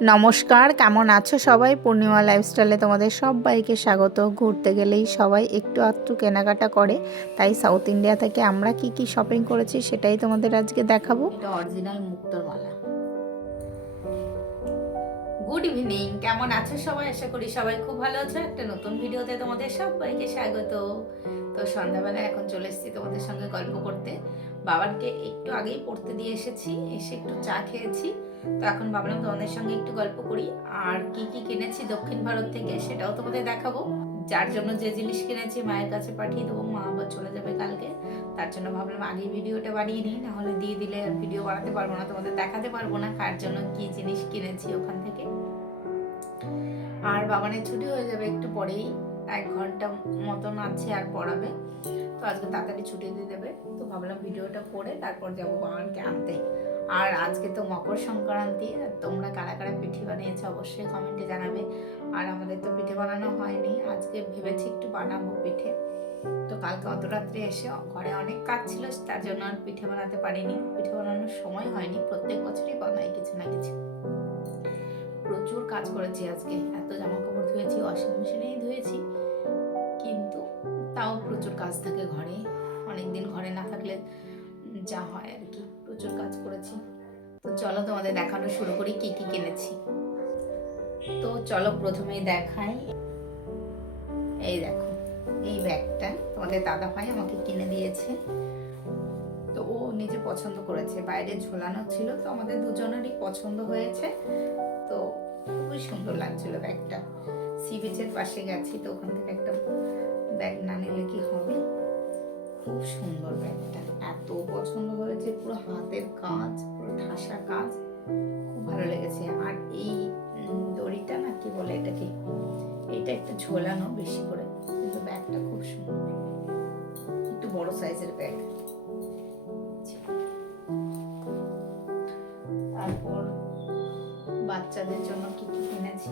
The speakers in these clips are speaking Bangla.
নমস্কার, কেমন আছো সবাই? পূর্ণিমা লাইফস্টাইলে তোমাদের সবাইকে স্বাগত। ঘুরতে গেলেই সবাই একটু আধটু কেনাকাটা করে, তাই সাউথ ইন্ডিয়া থেকে আমরা কি কি শপিং করেছি সেটাই তোমাদের আজকে দেখাবো। এটা অরিজিনাল মুক্তোর মালা। গুড ইভিনিং, কেমন আছো সবাই? আশা করি সবাই খুব ভালো আছো। একটা নতুন ভিডিওতে তোমাদের সবাইকে স্বাগত। তো সন্ধ্যাবেলা এখন চলে এসেছি তোমাদের সঙ্গে গল্প করতে। বাবাকে একটু আগেই পড়তে দিয়ে এসেছি, এসে একটু চা খেয়েছি। তো এখন ভাবলাম তোমাদের সঙ্গে একটু গল্প করি। আর কি কি কিনেছি দক্ষিণ ভারত থেকে সেটাও তোমাদের দেখাবো। যার জন্য যে জিনিস কিনেছি মায়ের কাছে পাঠিয়ে দেবো, মা আবার চলে যাবে কালকে। তার জন্য ভাবলাম আগেই ভিডিওটা বানিয়ে নিই, নাহলে দিয়ে দিলে আর ভিডিও বানাতে পারবো না, তোমাদের দেখাতে পারবো না কার জন্য কি জিনিস কিনেছি ওখান থেকে। আর বাবানের ছুটি হয়ে যাবে একটু পরেই, 1 ঘন্টা মতন আছে আর পড়াবে। তো আজকে তাড়াতাড়ি ছুটি দিয়ে দেবে, তো ভাবলাম ভিডিওটা করে তারপর যাবো বাবানকে আনতে। আর আজকে তো মকর সংক্রান্তি, তোমরা কারা কারা পিঠে বানিয়েছো অবশ্যই কমেন্টে জানাবে। আর আমাদের তো পিঠে বানানো হয়নি, আজকে ভেবেছি একটু বানাবো পিঠে। তো কালকে অত রাত্রে এসে ঘরে অনেক কাজ ছিল, তার জন্য আর পিঠে বানাতে পারিনি, পিঠে বানানোর সময় হয়নি। প্রত্যেক বছরই বানাই কিছু না কিছু। প্রচুর কাজ করেছি আজকে, এত জামা কাপড় ধুয়েছি, ওয়াশিং মেশিনেই ধুয়েছি, কিন্তু তাও প্রচুর কাজ থাকে ঘরে। অনেকদিন ঘরে না থাকলে যা হয় আর কি, প্রচুর কাজ করেছি। তো চলো তোমাদের দেখানো শুরু করি কি কি কিনেছি। তো চলো প্রথমেই দেখাই, এই দেখো এই ব্যাগটা তোমাদের দাদা ভাই আমাকে কিনে দিয়েছে। তো ও নিজে পছন্দ করেছে, বাইরে ঝোলানো ছিল, তো আমাদের দুজনেরই পছন্দ হয়েছে। তো খুবই সুন্দর লাগছিল ব্যাগটা। সি বিচের পাশে গেছি, তো ওখান থেকে একটা ব্যাগ না নিলে কি হবে। খুব সুন্দর ব্যাগটা, এত পছন্দ হয়েছে, পুরো হাতের কাজ, পুরো ঠাসা কাজ, খুব ভালো লেগেছে। আর এই দড়িটা না কি বলে এটাকে, এটা একটু ঝোলানো বেশি করে, কিন্তু ব্যাগটা খুব সুন্দর, একটু বড় সাইজের ব্যাগ। তারপর বাচ্চাদের জন্য কি কি কিনেছি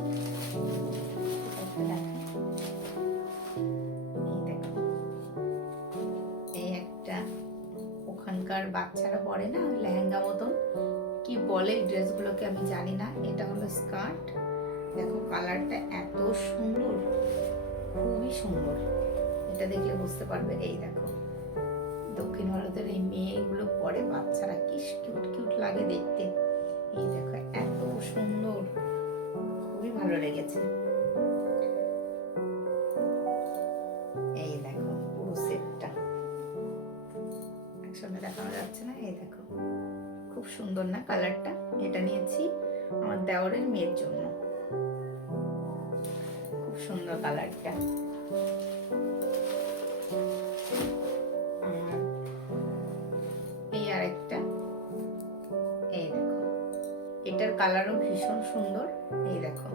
এই একটা ওখানকার বাচ্চারা পরে না লেহেঙ্গা মতন, কি বলে ড্রেসগুলোকে আমি জানি না। এটা হলো স্কার্ট, দেখো কালারটা এত সুন্দর, খুবই সুন্দর। এটা দেখলে বুঝতে পারবে। এই দেখো দক্ষিণ ভারতের এই মেয়েগুলো পরে, বাচ্চারা কি কিউট কিউট লাগে দেখতে। এই দেখো এত সুন্দর, খুবই ভালো লেগেছে। এই দেখো পুরো সেটটা একসঙ্গে দেখানো যাচ্ছে না, এই দেখো খুব সুন্দর না কালারটা। এটা নিয়েছি আমার দেওরের মেয়ের জন্য, খুব সুন্দর কালারটা। আর এই আরেকটা, এই দেখো এটার কালারও ভীষণ সুন্দর। এই দেখো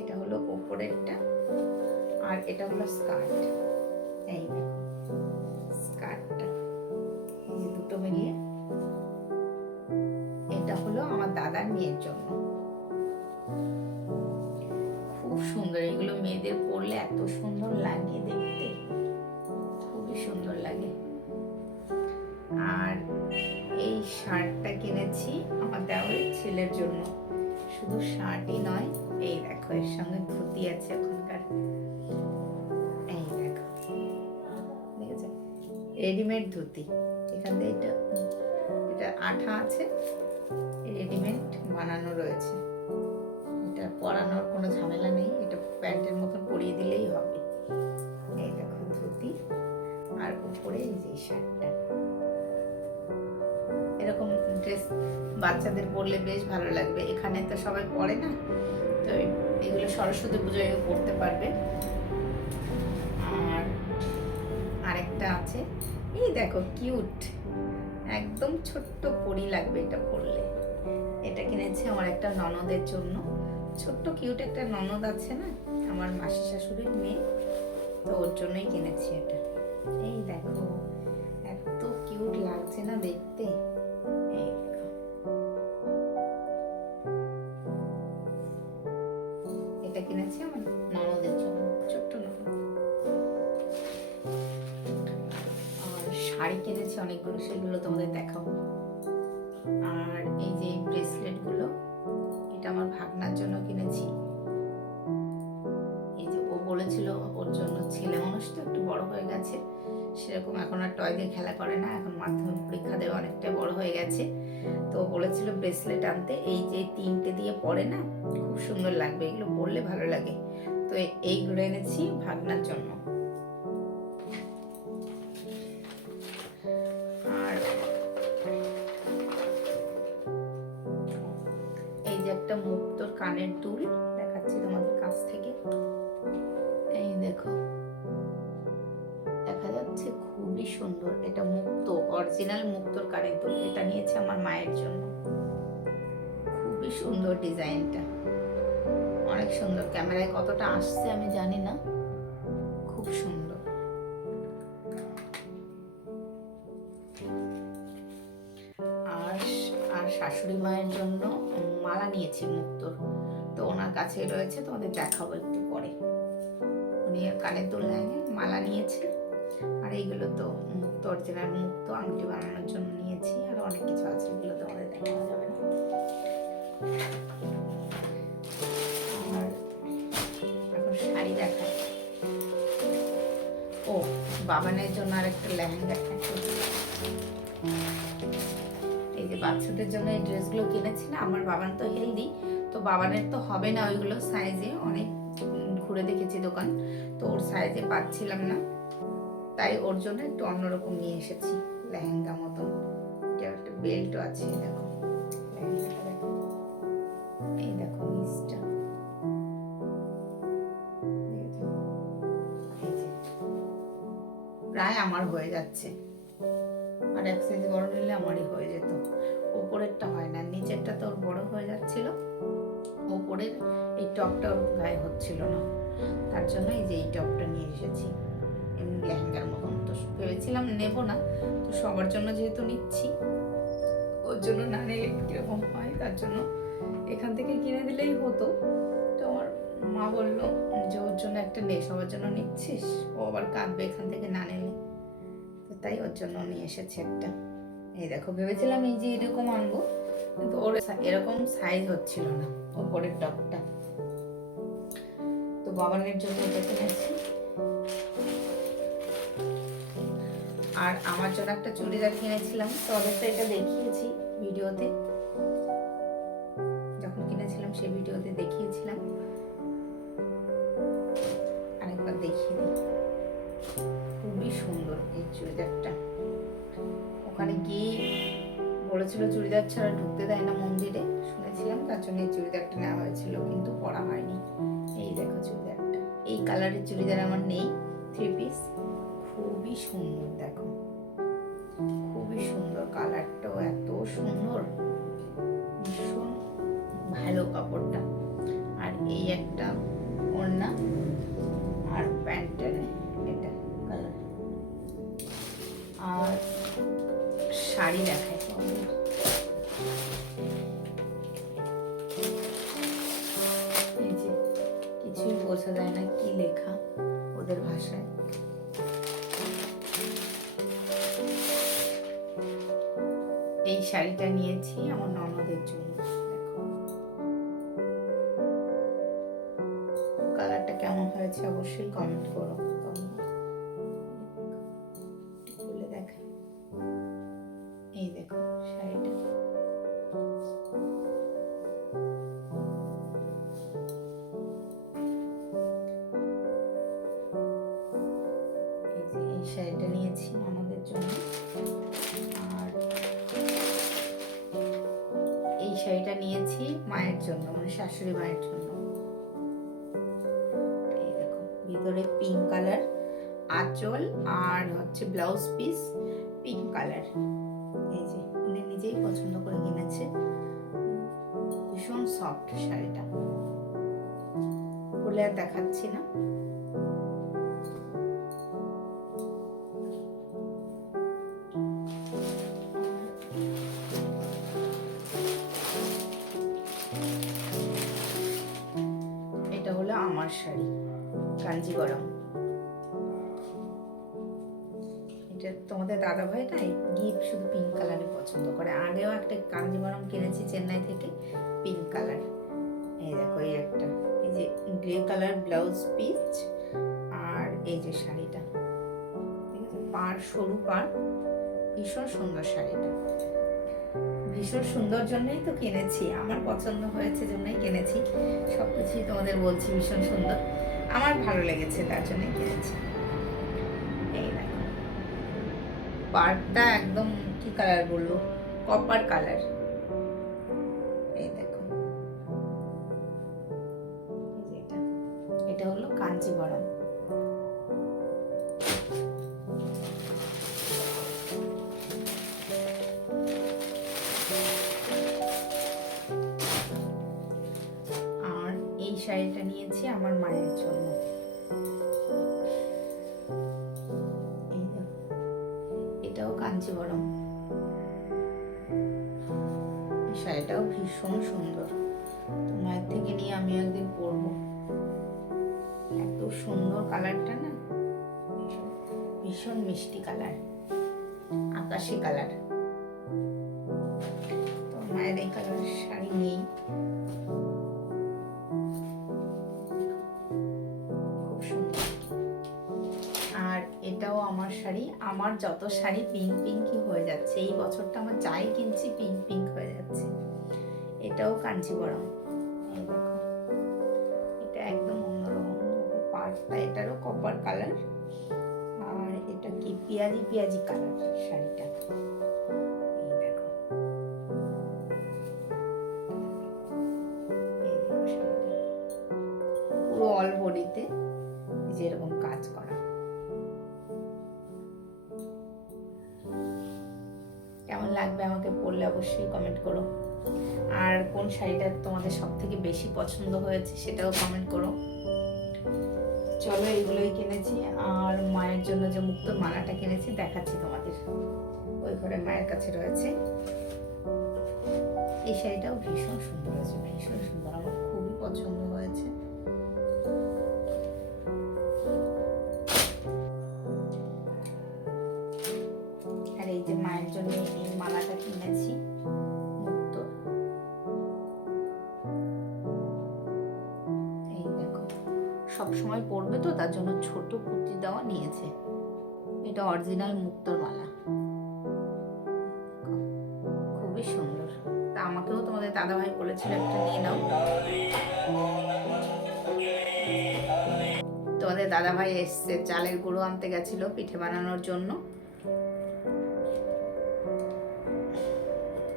এটা হলো ওপরেরটা, আর এটা হলো স্কার্ট। এই দেখো স্কার্টটা, এই যে দুটো মিলিয়ে। এটা হলো আমার দাদার মেয়ের জন্য, খুব সুন্দর। এগুলো মেয়েদের পরলে এত সুন্দর লাগে দেখতে, খুবই সুন্দর লাগে। আর এই শার্টটা কিনেছি আমার দেওরের ছেলের জন্য, শুধু শার্টই নয়, এই দেখো এর সঙ্গে ধুতি আছে ওখানকার। এই দেখো দেখেছো, রেডিমেড ধুতি, এখান থেকে এটা এটা আঠা আছে, রেডিমেড বানানো রয়েছে। এটা পরানোর কোনো ঝামেলা নেই, এটা প্যান্টের মতন পরিয়ে দিলেই হবে। এই দেখো ধুতি, আর উপরে এই যে শার্টটা। এরকম ড্রেস বাচ্চাদের পরলে বেশ ভালো লাগবে, এখানে তো সবাই পরে না, তো এগুলো সরস্বতী পুজোয় পরতে পারবে। আর আরেকটা আছে, এই দেখো কিউট, একদম ছোট্ট পরি লাগবে এটা পরলে। এটা কিনেছি আমার একটা ননদের জন্য, ছোট্ট কিউট একটা ননদ আছে না আমার মাসি শাশুড়ির মেয়ে, তো ওর জন্যই কিনেছি এটা। এই দেখো এত কিউট লাগছে না দেখতে। এই দেখো এটা কিনেছি আমার ননদের জন্য, ছোট্ট ননদ। আর শাড়ি কিনেছি অনেকগুলো, সেগুলো তোমাদের দেখাবো। আর এই যে ব্রেসলেট গুলো, টয় দিয়ে খেলা করে না, এখন মাধ্যমিক পরীক্ষা দেবে, অনেকটাই বড় হয়ে গেছে। তো বলেছিল ব্রেসলেট আনতে, এই যে 3টে দিয়ে পরে না, খুব সুন্দর লাগবে, এগুলো পরলে ভালো লাগে। তো এইগুলো এনেছি ভাগনার জন্য। আর এই যে একটা মুক্তোর কানের দুল দেখাচ্ছি তোমাদের কাছ থেকে, এই দেখো দেখা যাচ্ছে, খুবই সুন্দর। এটা মুক্তো, অরিজিনাল মুক্তোর কানের দুল। এটা নিয়েছে আমার মায়ের জন্য। খুবই সুন্দর ডিজাইনটা, অনেক সুন্দর। ক্যামেরায় কতটা আসছে আমি জানি না, খুব সুন্দর। আর আর শাশুড়ি মায়ের জন্য মালা নিয়েছি মুক্তোর, তো ওনার কাছে রয়েছে, তোমাদের দেখাবো একটু পরে। উনি কানের দুল নেয়নি, মালা নিয়েছে। আর এইগুলো তো মুক্তো, অরিজিনাল মুক্তো, আংটি বানানোর জন্য নিয়েছি। আর অনেক কিছু আছে, এগুলো তোমাদের দেখানো যাবে না। আর এখন শাড়ি দেখায়। ও, বাবানের জন্য আর একটা লেহেঙ্গা। এই যে বাচ্চাদের জন্য এই ড্রেসগুলো কিনেছি না, আমার বাবান তো হেলদি, তো বাবানের তো হবে না ওইগুলো সাইজে, অনেক ঘুরে দেখেছি দোকান, তো ওর সাইজে পাচ্ছিলাম না, তাই ওর জন্য একটু অন্যরকম নিয়ে এসেছি, লেহেঙ্গা মতন। এটা একটা বেল্টও আছে, দেখো লেহেঙ্গাটা দেখো, এই দেখো নিচটা, প্রায় আমার হয়ে যাচ্ছে। আর এক সাইজ বড় নিলে আমারই হয়ে যেত। ওপরেরটা হয় না, নিচেরটা তো ওর বড় হয়ে যাচ্ছিল, ওপরের এই টপটা ওর গায়ে হচ্ছিল না, তার জন্য এই যে এই টপটা নিয়ে এসেছি, এমনি লেহেঙ্গার মতন। তো ভেবেছিলাম নেব না, তো সবার জন্য যেহেতু নিচ্ছি, ওর জন্য না নিলে কিরকম হয়, তার জন্য এখান থেকে কিনে দিলেই হতো। তো আমার মা বললো যে ওর জন্য একটা নে, সবার জন্য নিচ্ছিস, ও আবার কাঁদবে এখান থেকে না নিলে, তো তাই ওর জন্য নিয়ে এসেছি একটা। এই দেখো, ভেবেছিলাম এই যে এরকম আনবো, কিন্তু ওর এরকম সাইজ হচ্ছিল না ওপরের টপটা, তো বাবানের জন্য এটা কিনেছি। আর আমার জন্য একটা চুড়িদার কিনেছিলাম, তবে তো এটা দেখিয়েছি ভিডিওতে, যখন কিনেছিলাম সেই ভিডিওতে দেখিয়েছিলাম, আরেকবার দেখিয়ে দিই। খুবই সুন্দর এই চুড়িদারটা। ওখানে গিয়ে বলেছিল চুড়িদার ছাড়া ঢুকতে দেয় না মন্দিরে, শুনেছিলাম, তার জন্য এই চুড়িদারটা নেওয়া হয়েছিল, কিন্তু পরা হয়নি। এই দেখো চুড়িদারটা, এই কালারের চুড়িদার আমার নেই, 3 পিস, খুবই সুন্দর। দেখো খুবই সুন্দর, কালারটাও এত সুন্দর, ভীষণ ভালো কাপড়টা। আর এই একটা ওড়না, আর প্যান্টের এটা কালার। আর শাড়ি দেখাই, এই যে কিছুই বোঝা যায় না কি লেখা ওদের ভাষায়। এই শাড়িটা নিয়েছি আমার ননদের জন্য, দেখো কালারটা কেমন হয়েছে অবশ্যই কমেন্ট করো। খুলে দেখাই, এই দেখো শাড়িটা, এই শাড়িটা নিয়েছি আমাদের জন্য। আর এই শাড়িটা নিয়েছি মায়ের জন্য, মানে শাশুড়ি মায়ের জন্য। এই দেখো ভিতরে পিঙ্ক কালার আঁচল, আর হচ্ছে ব্লাউজ পিস পিঙ্ক কালার। এই যে উনি নিজেই পছন্দ করে কিনেছে, ভীষণ সফট শাড়িটা, খুলে আর দেখাচ্ছি না। এটা হলো আমার শাড়ি, কাঞ্জিবরম। এটা তোমাদের দাদা ভাই না গিফট শুধু পিঙ্ক কালারই পছন্দ করে। আগেও একটা কাঞ্জিবরম কিনেছি চেন্নাই থেকে, পিঙ্ক কালার। এই দেখো এই একটা, এই যে গ্রে কালার ব্লাউজ পিস, আর এই যে শাড়িটা, ঠিক আছে। পাড়, সরু পাড়, ভীষণ সুন্দর শাড়িটা, ভীষণ সুন্দর জন্যই তো কিনেছি, আমার পছন্দ হয়েছে জন্যই কিনেছি, সব কিছুই তোমাদের বলছি ভীষণ সুন্দর, আমার ভালো লেগেছে তার জন্যই কিনেছি। এই দেখো পাড়টা একদম কি কালার বলবো, কপার কালার। এই দেখো এটা হলো কাঞ্জিবরম। আর এই শাড়িটা নিয়েছি আমার মায়ের জন্য, এই দেখো এটাও কাঞ্জিবরম, এই শাড়িটাও ভীষণ সুন্দর, মায়ের থেকে নিয়ে আমি একদিন পরবো, এত সুন্দর কালারটা না, ভীষণ মিষ্টি কালার, আকাশি কালার। তো মায়ের এই কালারের শাড়ি নেই, খুব সুন্দর। আর এটাও আমার শাড়ি, আমার যত শাড়ি পিঙ্ক পিঙ্কই হয়ে যাচ্ছে, এই বছরটা আমার যাই কিনছি পিঙ্ক পিঙ্ক হয়ে যাচ্ছে। এটাও কাঞ্জিবরম, এই দেখো এটা একদম অন্যরকম পাড়টা, এটারও কপার কালার, আর এটা কি পেঁয়াজি পেঁয়াজি কালার শাড়িটা। এই দেখো, এই দেখো শাড়িটা পুরো অল বডিতে যেরকম কাজ করা। কেমন লাগবে আমাকে পরলে অবশ্যই কমেন্ট করো, আর কোন শাড়িটা তোমাদের সব থেকে বেশি পছন্দ হয়েছে সেটাও কমেন্ট করো। চলো এগুলোই কিনেছি, আর মায়ের জন্য যে মুক্তোর মালাটা কিনেছি দেখাচ্ছি তোমাদের, ওই ঘরে মায়ের কাছে রয়েছে। এই শাড়িটাও ভীষণ সুন্দর হয়েছে, ভীষণ সুন্দর, আমার খুবই পছন্দ হয়েছে। আর এই যে মায়ের জন্য এই মালাটা কিনেছি মুক্তোর, এই দেখো সবসময় পরবে তো তার জন্য ছোট পুঁতি দেওয়া নিয়েছে, এটা অরিজিনাল মুক্তোর মালা, খুবই সুন্দর। তা আমাকেও তোমাদের দাদাভাই বলেছিল একটা নিয়ে নাও, তোমাদের দাদাভাই এসছে, চালের গুঁড়ো আনতে গেছিল পিঠে বানানোর জন্য,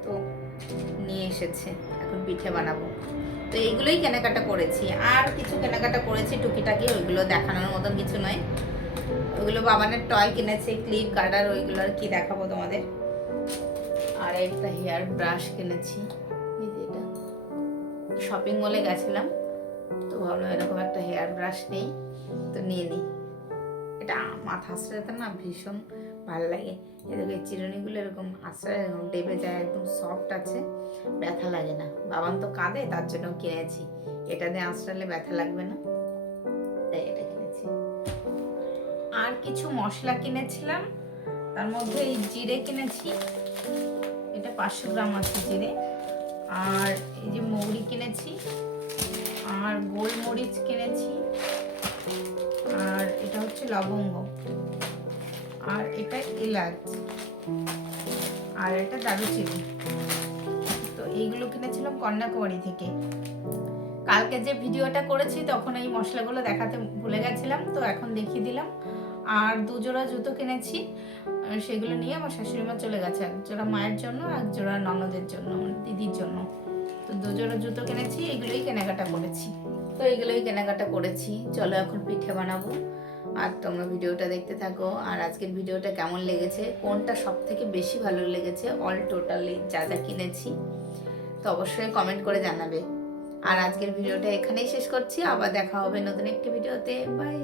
তো নিয়ে এসেছে, এখন পিঠে বানাবো। তো এইগুলোই কেনাকাটা করেছি, আর কিছু কেনাকাটা করেছি টুকিটাকি, ওইগুলো দেখানোর মতন কিছু নয়, ওইগুলো বাবানের টয় কিনেছে, ক্লিপ গার্ডার, ওইগুলো আর কি দেখাবো তোমাদের। আর একটা হেয়ার ব্রাশ কিনেছি, এই যে এটা শপিং মলে গেছিলাম তো ভাবলাম এরকম একটা হেয়ার ব্রাশ নেই, তো নিয়ে নিই, এটা মাথা আঁচড়াতে না ভীষণ ভালো লাগে। এদিকে এই চিরুনিগুলো এরকম আঁচড়ায় এরকম ডেবে যায়, একদম সফট আছে, ব্যথা লাগে না। বাবান তো কাঁদে তার জন্য কিনেছি, এটা দিয়ে আঁচড়ালে ব্যথা লাগবে না, তাই এটা কিনেছি। আর কিছু মশলা কিনেছিলাম, তার মধ্যে এই জিরে কিনেছি, এটা 500 গ্রাম আছে জিরে, আর এই যে মৌরি কিনেছি, আর গোলমরিচ কিনেছি, আর এটা হচ্ছে লবঙ্গ, আর এটা এলাচ, আর এটা দারুচিনি। তো এইগুলো কিনেছিলাম কন্যাকুমারী থেকে। কালকে যে ভিডিওটা করেছি তখন এই মশলাগুলো দেখাতে ভুলে গেছিলাম, তো এখন দেখিয়ে দিলাম। আর 2 জোড়া জুতো কিনেছি, সেগুলো নিয়ে আমার শাশুড়ি মা চলে গেছে, এক জোড়া মায়ের জন্য, এক জোড়া ননদের জন্য, দিদির জন্য। তো 2 জোড়া জুতো কিনেছি, এগুলোই কেনাকাটা করেছি। তো এগুলোই কেনাকাটা করেছি। চলো এখন পিঠে বানাবো, আর তোমরা ভিডিওটা দেখতে থাকো। আর আজকের ভিডিওটা কেমন লেগেছে, কোনটা সব থেকে বেশি ভালো লেগেছে, অল টোটালি যা যা কিনেছি, তো অবশ্যই কমেন্ট করে জানাবে। আর আজকের ভিডিওটা এখানেই শেষ করছি, আবার দেখা হবে নতুন একটি ভিডিওতে, বাই।